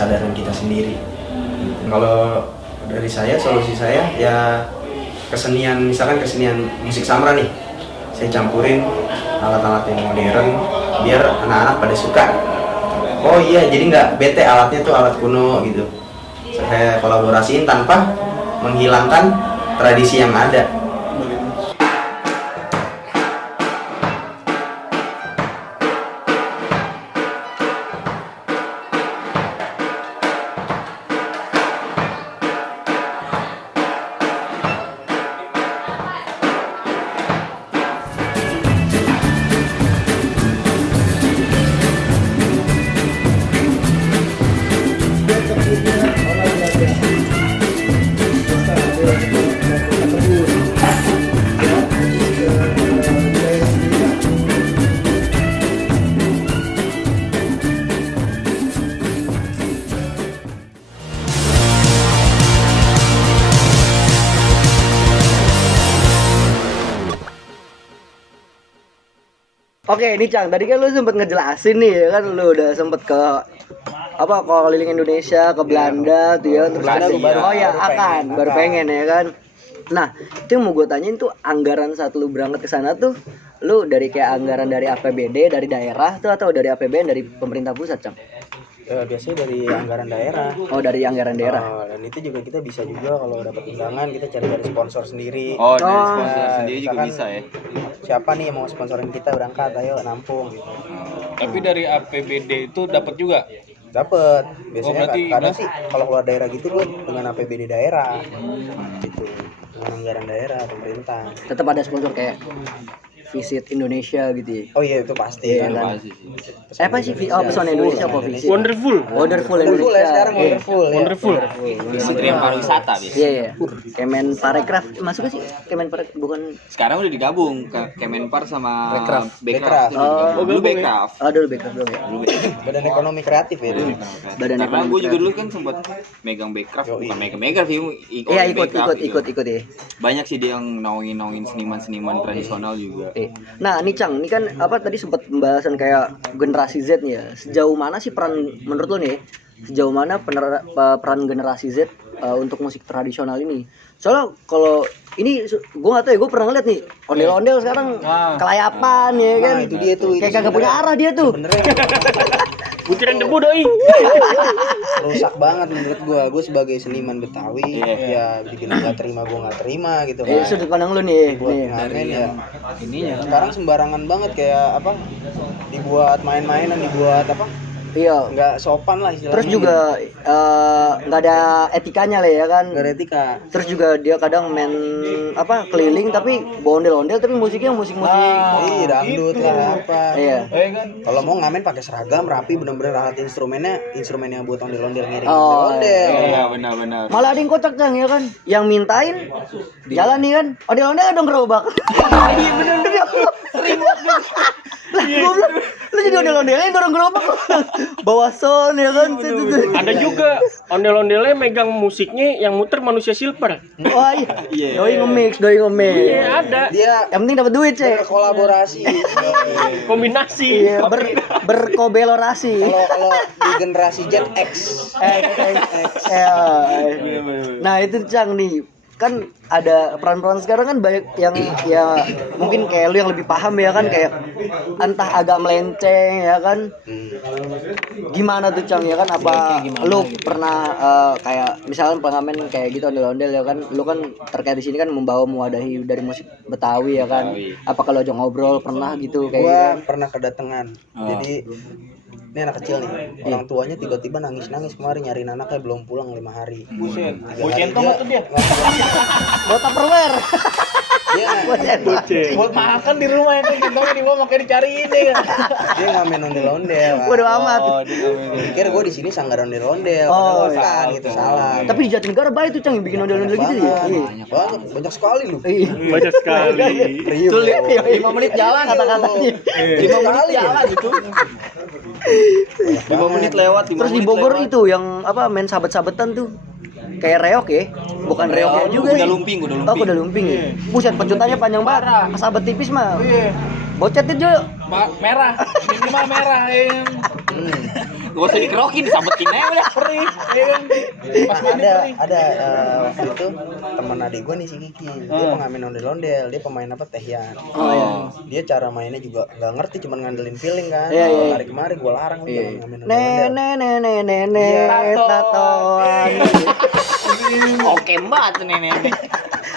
kesadaran kita sendiri. Kalau dari saya, solusi saya ya kesenian, misalkan kesenian musik Samra nih, saya campurin alat-alat yang modern biar anak-anak pada suka. Oh iya, jadi nggak bete alatnya tuh alat kuno gitu. Saya kolaborasiin tanpa menghilangkan tradisi yang ada. Oke, ini Cang, tadi kan lu sempet ngejelasin nih ya kan, lu udah sempet ke apa keliling Indonesia, ke Belanda tuh ya, terus baru pengen ya kan. Nah, itu yang mau gue tanyain tuh, anggaran saat lu berangkat ke sana tuh, lu dari kayak anggaran dari APBD dari daerah tuh atau dari APBN dari pemerintah pusat, Cang? Biasanya dari anggaran daerah. Oh, dari anggaran daerah. Dan itu juga kita bisa juga kalau dapat undangan kita cari-cari sponsor sendiri. Dari sponsor sendiri juga bisa ya. Siapa nih yang mau sponsorin kita berangkat, ayo nampung gitu. Tapi dari APBD itu dapat juga. Dapat. Biasanya kadang berarti sih kalau keluar daerah gitu lu dengan APBD daerah. Gitu. Dengan anggaran daerah pemerintah. Tetap ada sponsor kayak Visit Indonesia gitu ya. Oh iya itu pasti. Iya kan. Apa sih pesona Indonesia kok Visit? Wonderful Indonesia. Ya sekarang wonderful. Kementerian Pariwisata biasanya. Iya. Kemen Parekraf masuk gak sih? Kemen Parekraf bukan. Sekarang udah digabung ke Kemenpar sama Bekraf. Bekraf. Dulu Bekraf. Dulu Bekraf dulu ya. Badan ekonomi kreatif ya dulu. Badan Karena ekonomi gue juga kreatif. dulu kan sempat megang Bekraf, bukan megang sih, Iya, ikut ya. Banyak sih dia yang naungin seniman-seniman tradisional juga. Nah, nih Cang, ini kan apa tadi sempat pembahasan kayak generasi Z nih ya. Sejauh mana sih peran menurut lo nih? Sejauh mana peran generasi Z untuk musik tradisional ini? Soalnya kalau ini gue nggak tahu ya, gue pernah ngeliat nih ondel-ondel sekarang kelayapan ya kan. Nah, itu dia tuh. Kayak kagak punya arah dia tuh. butiran debu doi. Rusak banget menurut gue sebagai seniman Betawi. Ya dibilang nggak terima, gue nggak terima gitu kan. Sudut pandang lu nih. Buat ngamen ya ininya sekarang sembarangan banget, kayak apa, dibuat main-mainan, dibuat apa, Iya. nggak sopan lah istilahnya. Terus juga nggak ada etikanya lah ya kan. nggak ada etika. Terus juga dia kadang main apa keliling tapi ondel-ondel tapi musiknya musik-musik. Iya dangdut lah apa. Iya. Kalau mau ngamen pakai seragam rapi, bener-bener alat instrumen yang buat ondel-ondel ngiring Oh, ondel. Iya benar. Malah ada yang kocak Cang ya kan, yang mintain jalan nih kan, ondel-ondel dong gerobak. Iya bener ya. Sering banget. Lah gua bilang, lu jadi ondel-ondelnya dorong gerobak. Bawa sound ya kan. Ada juga ondel-ondelnya megang musiknya yang muter manusia silver. Wah iya. Doi nge-mix. Iya ada. Dia Yang penting dapat duit, Cek. kolaborasi. Kombinasi. Iya, berkobelorasi. Kalau di generasi Z X. Nah, itu Cang nih. Kan ada peran-peran sekarang kan banyak yang ya mungkin kayak lu yang lebih paham ya kan, kayak entah agak melenceng ya kan. Gimana tuh Cang ya kan, apa lu pernah kayak misalkan pengamen kayak gitu ondel-ondel ya kan, lu kan terkait di sini kan membawa mewadahi dari musik Betawi ya kan. Apa kalau aja ngobrol pernah gitu kayak Gua gitu? pernah kedatangan. Jadi ini anak kecil nih, orang tuanya tiba-tiba nangis kemarin nyariin anaknya belum pulang 5 hari. Buset. 3 hari Bocentong dia- tuh dia. Buat Tupperware. Dia Buat makan di rumah itu centongnya di bawah makanya dicariin deh. dia ngamen ondel-ondel. Bodo amat. Pikir gue di sini sanggar ondel-ondel. Oh, Padahal bukan, gitu salah. Tapi di Jatinegara banyak tuh Cang yang bikin ondel-ondel gitu ya. Iya. Banyak sekali lu. Iya. Banyak sekali. Riuh. Tuh lihat 5 menit jalan kata-katanya. 5 menit jalan itu. 5 menit lewat. Terus di Bogor itu yang apa main sabet-sabetan tuh. Kayak reok ya, bukan reoknya juga. Kuda sih. lumping. Oh, kuda lumping ya. Buset, pecutannya panjang banget. Sabet tipis mah. Bocet itu. Merah. Minimal merah. Gak usah dikerokin, disambetin aja udah. Perih, ya kan? Pas mandi perih. Ada waktu itu teman adik gue nih si Kiki, dia pengamen ondel-ondel, dia pemain apa Tehyan. Dia cara mainnya juga nggak ngerti, cuma ngandelin feeling kan. Hari kemarin gue larang lu jangan ngamen ondel-ondel. Nenek tatoan. Oke banget tuh nenek.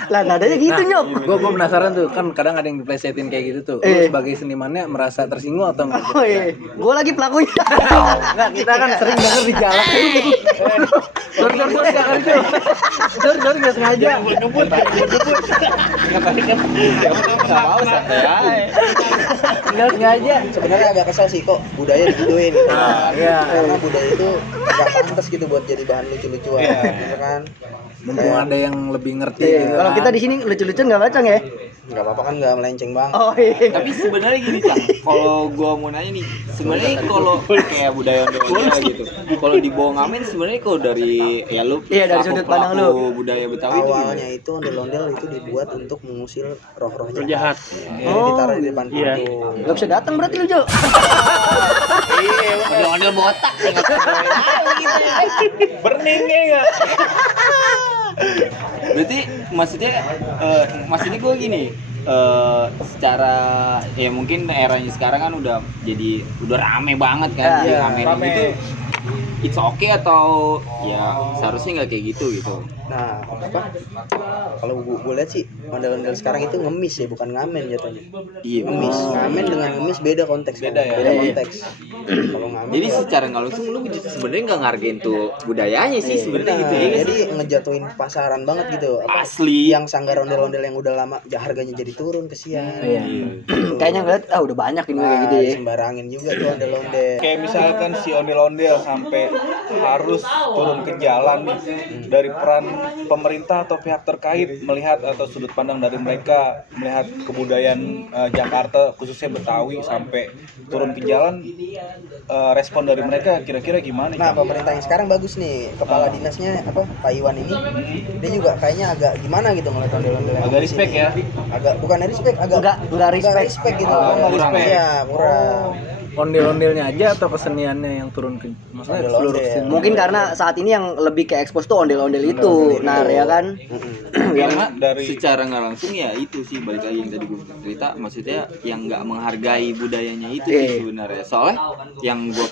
Lah nadanya gitu nyok. Gue penasaran tuh, kan kadang ada yang diplesetin kayak gitu tuh. Lu sebagai senimannya merasa tersinggung atau enggak? Oh iya, gue lagi pelakunya. Enggak, kita kan sering denger di jalan. Sorry, nggak sengaja. Nggak sengaja. Sebenarnya agak kesel sih kok budaya digituin. Iya. Karena budaya itu nggak pantas gitu buat jadi bahan lucu-lucuan, gitu kan. Mumpung ada yang lebih ngerti. Gitu Kalau kan. kita di sini lucu-lucuan nggak bacang ya? Nggak apa-apa kan, nggak melenceng banget. Oh iya. Tapi sebenarnya gini Cang, kalau gua mau nanya nih, sebenarnya kalau kayak budaya ondel-ondel gitu, kalau dibawa ngamen sebenarnya kalau dari ya lu Iya, dari sudut pandang lu. pelaku budaya Betawi itu gimana? Awalnya itu ondel-ondel itu dibuat untuk mengusir roh-roh Jahat. jahat. Jadi Oh. ditaruh di depan Iya. pintu. Gak bisa datang berarti lu Jo. Ondel-ondel botak. Burning ya enggak? Berarti maksudnya gue gini, secara ya mungkin eranya sekarang kan udah rame banget kan, Ya, rame rame. itu it's okay atau ya seharusnya nggak kayak gitu. Nah, apa? Kalau gue lihat sih ondel-ondel sekarang itu ngemis ya, bukan ngamen jatuhnya. Iya. Ngemis, ngamen dengan ngemis beda konteks. Beda ya? Beda Iya. konteks. Kalau ngamen Jadi ya- secara nggak langsung lu sebenarnya nggak ngargain tuh budayanya sih sebenarnya gitu ya. Jadi ngejatuhin pasaran banget gitu. Apa, Asli. yang sanggar ondel-ondel yang udah lama harganya jadi turun, kesian. Iya. Kayaknya ngeliat udah banyak ini kayak gitu ya. Sembarangin juga tuh ondel-ondel. Kayak misalkan si ondel-ondel sampai harus turun ke jalan nih, dari peran pemerintah atau pihak terkait melihat atau sudut pandang dari mereka melihat kebudayaan Jakarta khususnya Betawi sampai turun ke jalan, respon dari mereka kira-kira gimana? Nah, pemerintah yang sekarang bagus nih. Kepala dinasnya apa? Pak Iwan ini. Dia juga kayaknya agak gimana gitu ngeliat ondel-ondel. yang Agak di respect sini. ya? Agak bukan respect, agak Nggak respect. gitu. nggak respect. Iya, kurang. Ondel-ondelnya aja atau keseniannya yang turun ke maksudnya Ondel-ondel. seluruh seni. Mungkin karena saat ini yang lebih ke expose tuh ondel-ondel itu. Nah, ya kan? Karena Dari- secara nggak langsung ya itu sih balik lagi yang tadi gue cerita, maksudnya yang nggak menghargai budayanya itu Iya. sih sebenarnya. Soalnya yang gue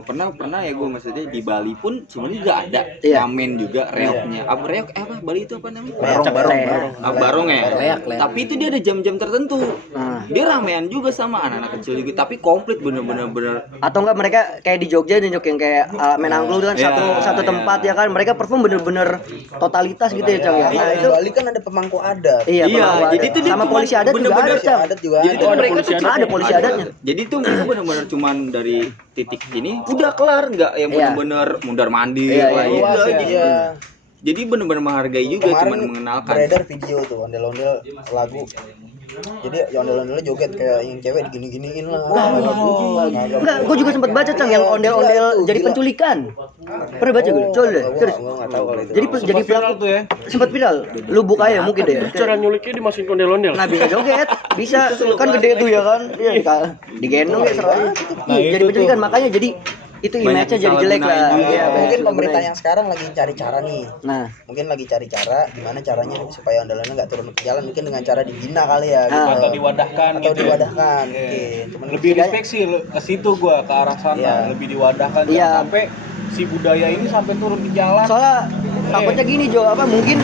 pernah ya, gue maksudnya di Bali pun sebenarnya juga ada Iya. ngamen juga reoknya. Apa reok? Apa Bali itu apa namanya? Barong. Barong ya. Leak. Tapi itu dia ada jam-jam tertentu. Nah. Dia ramean juga sama anak-anak kecil juga, tapi komplit bener-bener Atau enggak mereka kayak di Jogja yang kayak main angklung itu kan Iya, satu iya. tempat ya kan, mereka perform bener-bener totalitas gitu ya Cang ya. Nah, Nah di itu Bali kan ada pemangku adat. iya, Iya, pemangku jadi adat. itu dia sama cuma polisi adat juga bener-bener ada Cang. Adat juga Jadi ada. tuh ada mereka polisi tuh adat. Ada polisi adatnya. Jadi tuh mereka benar-benar cuman dari titik ini udah kelar, nggak yang Iya. benar-benar mundar mandir Iya, lah iya, gitu. Luas ya. Jadi, Iya. jadi benar-benar menghargai juga, Kemarin cuman mengenalkan. beredar video tuh ondel-ondel lagu. Jadi ya ondel-ondelnya joget kayak yang cewek digini-giniin lah. Enggak, gue juga sempat baca Cang yang ondel-ondel jadi penculikan. Pernah baca gue? Coba deh. Terus Gua enggak tahu kalau itu. jadi pelaku tuh ya. sempat viral. Lu buka ya mungkin deh. Cara nyuliknya dimasukin ondel-ondel. Nah bisa joget, bisa kan gede tuh ya kan, iya digendong ya serang. Jadi penculikan makanya jadi itu Banyak image-nya jadi jelek lah. disalahgunain juga. Iya, banyak Mungkin pemerintah disalahgunain. yang sekarang lagi cari cara nih. Nah, Mungkin lagi cari cara gimana caranya supaya ondel-ondel nggak turun ke jalan, mungkin dengan cara dibina kali ya gitu. Atau diwadahkan Atau gitu. diwadahkan Iya. mungkin. Cuman Lebih setidaknya- respect sih ke situ gua, ke arah sana, Iya. lebih diwadahkan Iya. jangan sampai si budaya ini sampai turun ke jalan. soalnya takutnya gini Jo, apa mungkin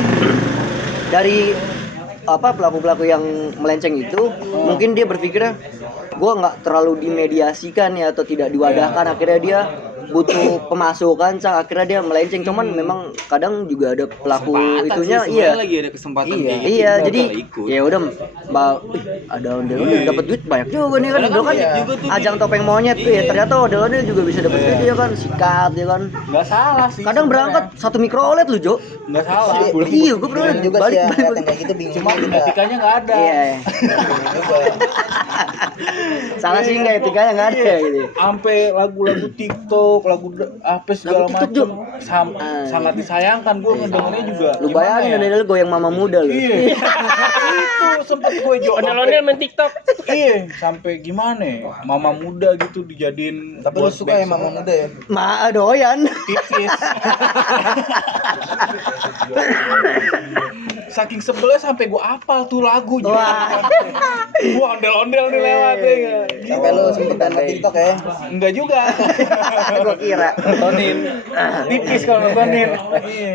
dari pelaku-pelaku yang melenceng itu mungkin dia berpikirnya gue nggak terlalu dimediasikan ya atau tidak diwadahkan, akhirnya dia butuh pemasukan Cang, akhirnya dia melenceng. Cuman memang kadang juga ada pelaku Kesempatan itunya sih, iya sebenarnya lagi ada kesempatan iya kayak gitu, iya kita jadi ikut. ya udah ada ondel-ondel dapat duit banyak juga nih kan. Padahal Dulu kan banyak juga tuh ajang di- topeng monyet tuh ya, ternyata ondel-ondel juga bisa dapat duit ya kan, sikat ya kan. Nggak salah sih. Kadang berangkat satu mikro OLED lu Jo. Nggak salah. Iya, gue pernah Bingung juga sih ya, lihat yang kayak gitu bingung Cuma juga. etikanya nggak ada. Iya. Bingung juga. Salah sih enggak etikanya enggak ada gitu. Sampai lagu-lagu TikTok TikTok, lagu apa segala Lagu TikTok, macam. Sangat disayangkan gue ngedengernya juga. Lu Gimana bayangin ya? ondel-ondel goyang mama muda lu. Iya. Itu sempet gue Ondel-ondel main TikTok. Iya, sampai gimana ya? Mama muda gitu dijadiin. Tapi lu suka ya mama muda ya? Doyan. tipis. Saking sebelnya sampai gue apal tuh lagu. Wah. Wah, ondel-ondel nih lewat ya. Sampai lu sempet download TikTok ya? Enggak juga. Gua kira. Nontonin. Tipis kalau nontonin. Iya.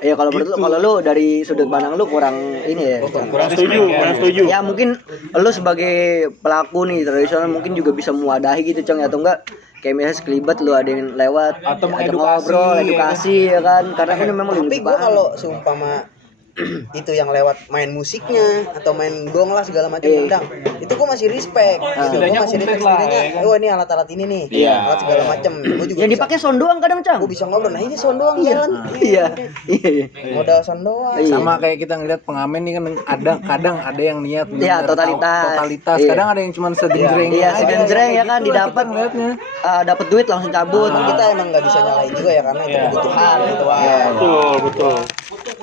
Ya kalau menurut lu, kalau lu dari sudut pandang lu kurang ini ya. Kurang setuju. Ya mungkin lu sebagai pelaku nih tradisional mungkin juga bisa mewadahi gitu Cang ya, atau enggak kayak misalnya sekelibat lu ada yang lewat Atau ajak mengedukasi, ngobrol, edukasi ya kan, karena kan memang Tapi lebih gue paham. kalau seumpama itu yang lewat main musiknya atau main gong lah segala macam Iya. dendang, itu gue masih respect. Gitu. Gua Setidaknya masih respect komplit lah, setidaknya. ya kan? Oh ini alat-alat ini nih, Iya. alat segala macam. Gue juga Yang dipakai sound doang kadang Cang. gue bisa ngobrol. Nah ini sound doang jalan. Iya. Iya. Modal sound doang. Iya. Sama kayak kita ngeliat pengamen nih kan kadang ada yang niat Iya, bener-bener totalitas. Iya. Kadang ada yang cuma segenjreng. Iya, segenjreng ya kan Gitu lah didapat kita ngeliatnya. dapat duit langsung cabut. Emang kita emang nggak bisa nyalain juga ya karena itu kebutuhan gitu. Betul.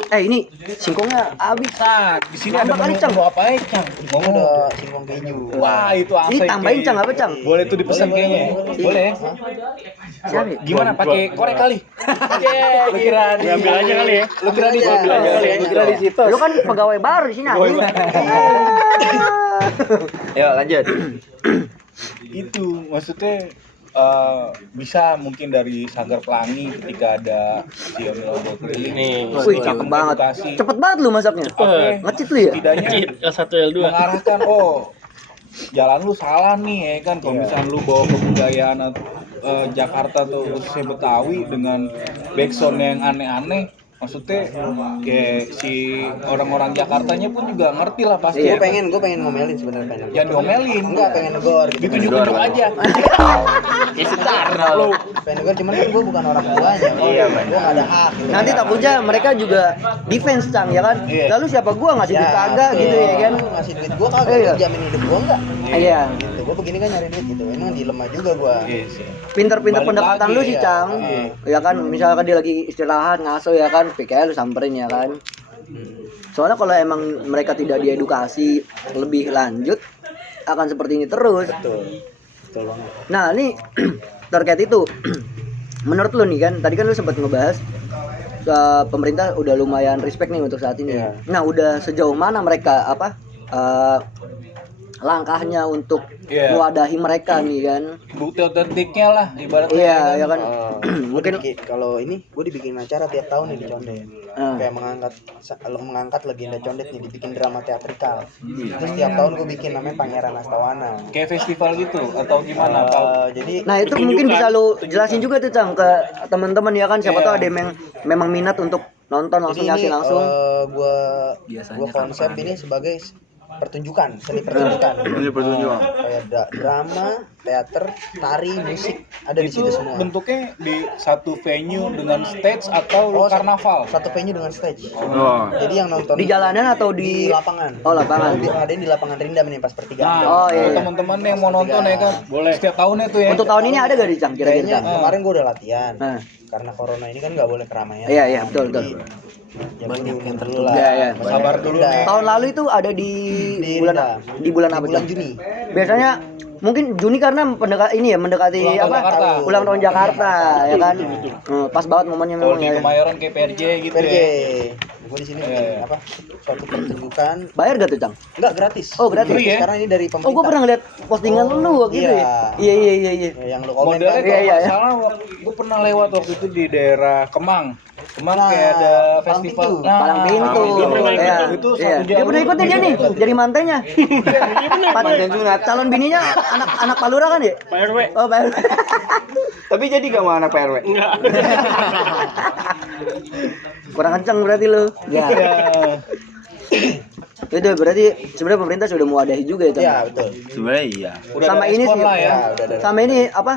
Ini singkongnya habis. Nah, di sini ada Tambah kali, menu Cang. apa ya, Cang? Ini ada singkong keju. Wah, itu asik. Ini tambahin Cang apa Cang? Boleh tuh dipesan kayaknya. Boleh. Siapa ya? Gimana pakai korek kali? Iya, Lu kira di Ambil aja kali ya. Lu kira di Ambil aja. Lu kira di situ. Lu kan pegawai baru di sini. anjing. Yuk lanjut. Itu maksudnya bisa mungkin dari Sanggar Pelangi ketika ada si ondel-ondel keliling. Nih. Wih, cakep banget. Edukasi. Cepet banget lu masaknya. Cepet. Ngecit lu ya? Setidaknya L1 L2. mengarahkan jalan lu salah nih ya kan kalau misalnya lu bawa kebudayaan Jakarta atau khususnya Betawi dengan backsound yang aneh-aneh, maksudnya kayak si orang-orang Jakartanya pun juga ngerti lah pasti. Gue pengen ngomelin sebenarnya pengen. Jangan diomelin, Enggak pengen negor gitu. ditunjuk-tunjuk aja. Ya secara lo. Pengen negor cuman kan gue bukan orang tuanya. Iya, Gue nggak ada hak. Gitu. Nanti takutnya mereka juga defense Cang ya kan. Iya. Lalu siapa gua ngasih duit kagak gitu ya kan. Lu ngasih duit gue kagak, Iya. lu jamin hidup gue enggak. Iya. Gitu. Gue begini kan nyari duit gitu. Ini kan dilema juga gue. Iya sih. Pinter-pinter Balik pendekatan lagi, lu sih ya. Cang. Iya. Ya kan misalkan dia lagi istirahat ngaso ya kan, PKL lu samperin ya kan. Soalnya kalau emang mereka tidak diedukasi lebih lanjut akan seperti ini terus. Betul banget. Nah, ini terkait itu. Menurut lu nih kan, tadi kan lu sempat ngebahas pemerintah udah lumayan respect nih untuk saat ini. Iya. Nah, udah sejauh mana mereka langkahnya untuk Iya. mewadahi mereka nih kan? Bukti otentiknya lah ibaratnya. Iya, ya kan. Mungkin Mungkin kalau ini gue dibikin acara tiap tahun nih di Condet. Kayak mengangkat legenda Condet nih, dibikin drama teatrikal. Terus tiap tahun gue bikin namanya Pangeran Astawana. Kayak festival gitu atau gimana? Jadi Nah, itu mungkin bisa lu jelasin juga tuh Cang ke teman-teman ya kan, siapa tahu ada yang memang minat untuk nonton langsung Jadi ngasih ini langsung. gue konsep ini sebagai pertunjukan, seni pertunjukan. Kayak drama, teater, tari, musik ada di Itu situ semua. bentuknya di satu venue dengan stage atau karnaval? Satu venue dengan stage. Oh. Jadi yang nonton Di jalanan atau di di lapangan. Oh, lapangan. Ada yang di lapangan Rindam nih pas pertigaan. Nah, Oh, iya. teman-teman yang mau nonton ya kan, boleh setiap tahunnya tuh ya. Untuk tahun ini ada gak di Cang kira-kira? Kayaknya Cang? kemarin gue udah latihan. Nah. Karena corona ini kan nggak boleh keramaian. Iya, betul. Ya banyak yang dulu lah. Iya, iya. Banyak Sabar yang dulu tertunda. nih. Tahun lalu itu ada di bulan Rindam. di bulan apa? Di bulan Cang? Juni. Biasanya mungkin Juni karena mendekati Ulang tahun apa? Jakarta. Ulang tahun Jakarta ya kan. Pas banget momennya Kalau memang di ya. Kemayoran kayak PRJ gitu PRJ. ya. Gue di sini Iya, bikin iya. apa? Suatu pertunjukan. Bayar gak tuh, Cang? Enggak gratis. Oh, gratis. Free ya? Sekarang ini dari pemerintah. Oh, gua pernah ngeliat postingan lu waktu itu ya. Iya. Iya. Ya, yang lu komen Modelnya kan. kalau Iya, nggak iya. salah, gue pernah lewat waktu itu di daerah Kemang. Kemang Nah, kayak ada Palang festival. Pintu. Palang Pintu. Dia pernah ikut Iya. tuh. Itu Iya. satu Dia jalur. pernah ikut nih dia nih, jadi mantenya. Bener. Calon bininya anak Palura kan ya? Pak RW. Oh, Pak. Tapi jadi gak mau anak PRW? Enggak. Kurang kenceng berarti lu. Ya. Itu berarti sebenarnya pemerintah sudah mewadahi juga ya, Cang? Iya, betul. Sebenarnya iya. Udah Sama ada ini respon sih, lah ya. udah ada. sama ini apa?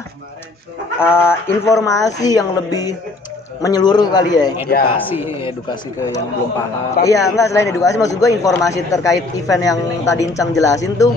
Informasi yang lebih menyeluruh kali ya. Edukasi ke yang belum paham. Iya, enggak, selain edukasi maksud gue informasi terkait event yang tadi Cang jelasin tuh.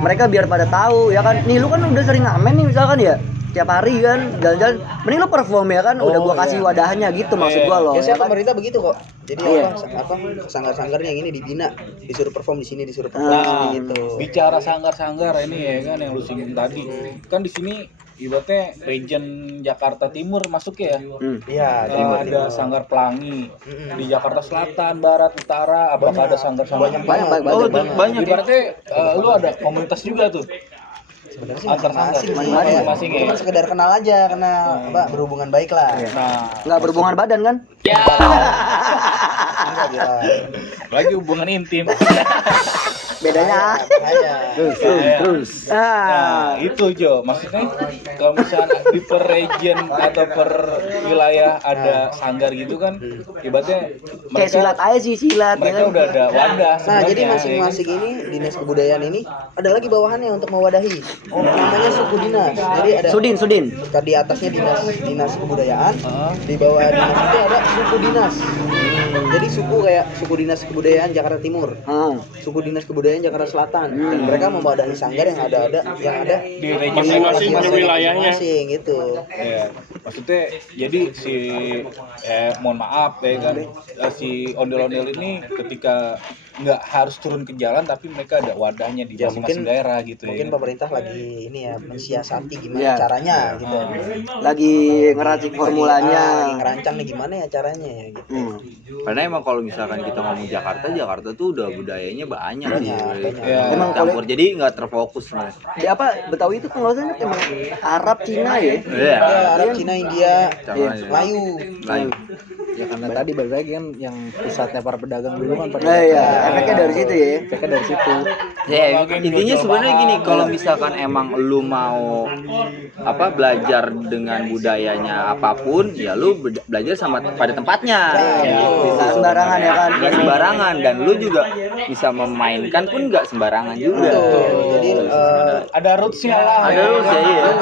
Mereka biar pada tahu ya kan. Nih lu kan udah sering ngamen nih misalkan ya. tiap hari kan jalan-jalan, mending lo perform ya kan, udah gua kasih wadahnya gitu maksud gua loh. Biasanya Ya kan? pemerintah begitu kok. Jadi Iya. apa sanggar-sanggarnya yang ini dibina, disuruh perform di sini, disuruh perform di sini gitu. Bicara sanggar-sanggar ini ya kan yang lu singgung tadi. Kan di sini ibaratnya region Jakarta Timur masuk ya. Iya, Ada Sanggar Pelangi. Di Jakarta Selatan, Barat, Utara, apakah ada sanggar-sanggar? Banyak. Ibaratnya lu ada komunitas juga tuh. sebenarnya sih Antar masing-masing sanggar. sih, kayak Masing-masing ya. cuma sekedar kenal aja karena apa berhubungan baik lah. Nah, Nggak berhubungan badan kan? Enggak gila. lagi hubungan intim. Bedanya. Terus. Ah, Nah, itu Jo. Maksudnya kalau misalnya di per region atau per wilayah ada sanggar gitu kan, ibaratnya kayak silat aja sih silat. mereka ya kan? udah ada wadah. Nah, jadi sebenarnya, masing-masing ini dinas kebudayaan ini ada lagi bawahannya untuk mewadahi. Namanya suku dinas. Jadi ada Sudin. di atasnya dinas kebudayaan, di bawah dinas itu ada suku dinas. Jadi suku kayak suku dinas kebudayaan Jakarta Timur, suku dinas kebudayaan Jakarta Selatan. Dan mereka memwadahi sanggar yang ada di region Masing-masing ada wilayahnya. masing-masing gitu. Ya, maksudnya jadi si mohon maaf ya kan si ondel-ondel ini ketika nggak harus turun ke jalan tapi mereka ada wadahnya di Ya, masing-masing mungkin- daerah gitu Mungkin ya. pemerintah lagi ini ya mensiasati gimana Iya. caranya gitu. Lagi ngeracik formulanya. Lagi ngerancang nih gimana ya caranya ya gitu. Karena emang kalau misalkan kita ngomong Jakarta tuh udah budayanya banyak sih. Banyak. Ya, Emang Campur jadi nggak terfokus mas. Di apa Betawi itu kalau nggak salah emang Arab Cina ya. Iya. Ya, Arab, Cina, India, Sama ya. Melayu. Lain. Ya karena tadi balik lagi kan yang pusatnya para pedagang dulu kan pada Nah, iya, efeknya dari situ ya. efeknya dari situ. Ya, intinya sebenarnya gini, kalau misalkan emang lu mau belajar dengan budayanya apapun, ya lu belajar sama pada tempatnya. Bisa sembarangan ya kan. Nggak sembarangan dan lu juga bisa memainkan pun nggak sembarangan juga. Jadi ada rootsnya lah. Ada lu sih iya. lu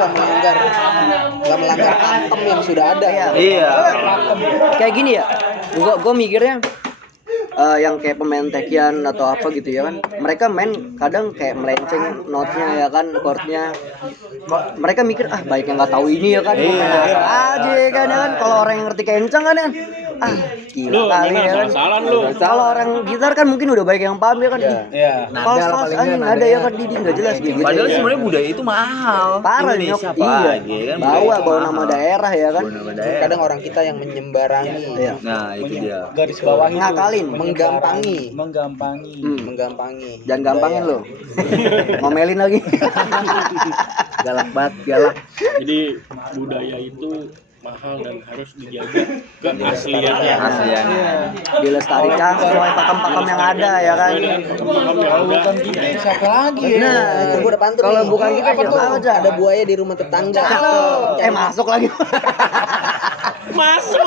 nggak melanggar pakem yang sudah ada. Iya. Kayak gini ya. Gua mikirnya yang kayak pemain tekian atau apa gitu ya kan, mereka main kadang kayak melenceng notnya ya kan, chordnya. Mereka mikir baik yang nggak tahu ini ya kan, main asal aja kan ya kan. Kalau orang yang ngerti kencang kan gila Lu kali gimana ya kan. salah lu? Kalau orang gitar kan mungkin udah baik yang paham ya kan. Ya. Fals anjing ada ya kan Didi nggak jelas gitu. Padahal sebenarnya budaya itu mahal. Parah Indonesia nyok. Iya. apalagi kan. Bawa nama daerah ya kan. Bawa nama daerah. Kadang orang kita yang menyembarangi, Iya. Nah, itu dia. Garis bawah itu Ngakalin. menggampangi. menggampangi. Jangan gampangin lo. Ngomelin lagi. Galak banget, galak. Jadi budaya itu mahal dan harus dijaga keasliannya. Asliannya. Dilestarikan sesuai pakem-pakem yang ada ya kan. Kalau bukan kita siapa lagi ya? Nah, Itu gua udah pantun kalau nih. bukan kita Apa siapa tuh? aja. Ada buaya di rumah tetangga. Masuk lagi. Masuk.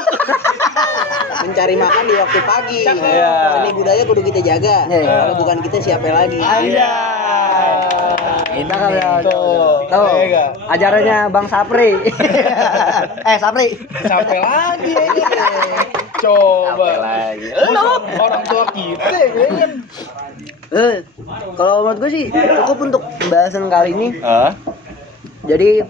Mencari makan di waktu pagi. Iya. Seni budaya kudu kita jaga. Iya. Kalau bukan kita siapa lagi? Iya. Kita kan ya. Tuh. Tuh. Iya nggak? Ajarannya Bang Sapri. Sapri. Sampai lagi ini. Coba. Lagi. Orang tua kita ya kan. Kalau menurut gue sih cukup untuk pembahasan kali ini. Jadi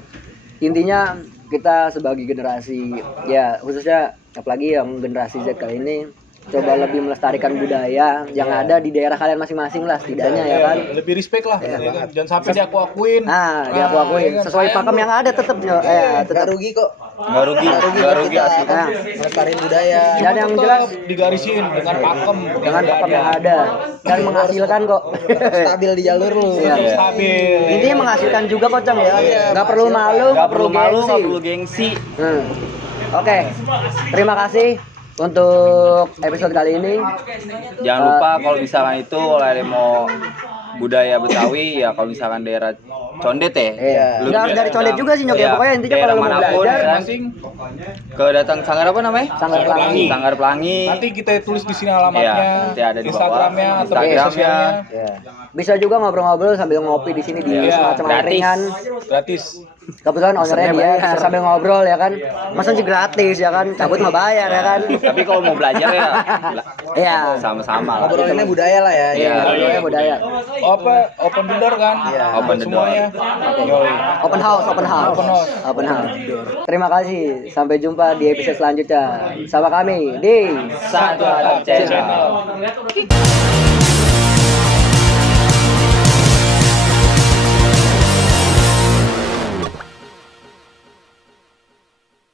intinya kita sebagai generasi ya khususnya apalagi yang generasi Z kali ini coba lebih melestarikan budaya yang ada di daerah kalian masing-masing lah setidaknya ya kan. Lebih respect lah ya kan? Jangan sampai diaku-akuin. Dia aku akuin ya kan? sesuai pakem yang ada tetap Gak tetap. rugi kok. Nggak rugi kita asli. Nah, melestarikan budaya. dan yang jelas digarisin dengan pakem dengan pakem yang ada dan menghasilkan kok. Stabil di jalur lu. Iya. stabil. Intinya menghasilkan juga kok Cang ya. Nggak perlu malu, Nggak perlu malu, gengsi. nggak perlu gengsi. Oke, terima kasih untuk episode kali ini. Jangan lupa kalau misalkan itu kalau mau budaya Betawi ya kalau misalkan daerah Condet ya. Iya. Lu Nggak harus dari Condet juga sih, Nyok, ya. iya, Pokoknya intinya daerah kalau lu mau manapun, belajar, ya kan. Masing Ke datang sanggar apa namanya? Sanggar Pelangi. Sanggar Pelangi. nanti kita tulis di sini alamatnya, Iya, nanti ada di bawah. Instagramnya atau media Instagramnya. sosialnya. Bisa juga ngobrol-ngobrol sambil ngopi di sini di Iya, semacam gratis. ringan. Gratis. Kebetulan ownernya dia bisa sambil ngobrol ya kan. Masa sih gratis ya kan, cabut mah bayar ya kan. Tapi kalau mau belajar ya Iya. sama-sama lah. Ngobrolinnya budaya lah ya. Iya. Budaya. Open the door kan? Iya. Open the door. Semuanya. Yoi. Open house. Open house. Terima kasih. Sampai jumpa di episode selanjutnya. Sama kami di Satu Atap Channel.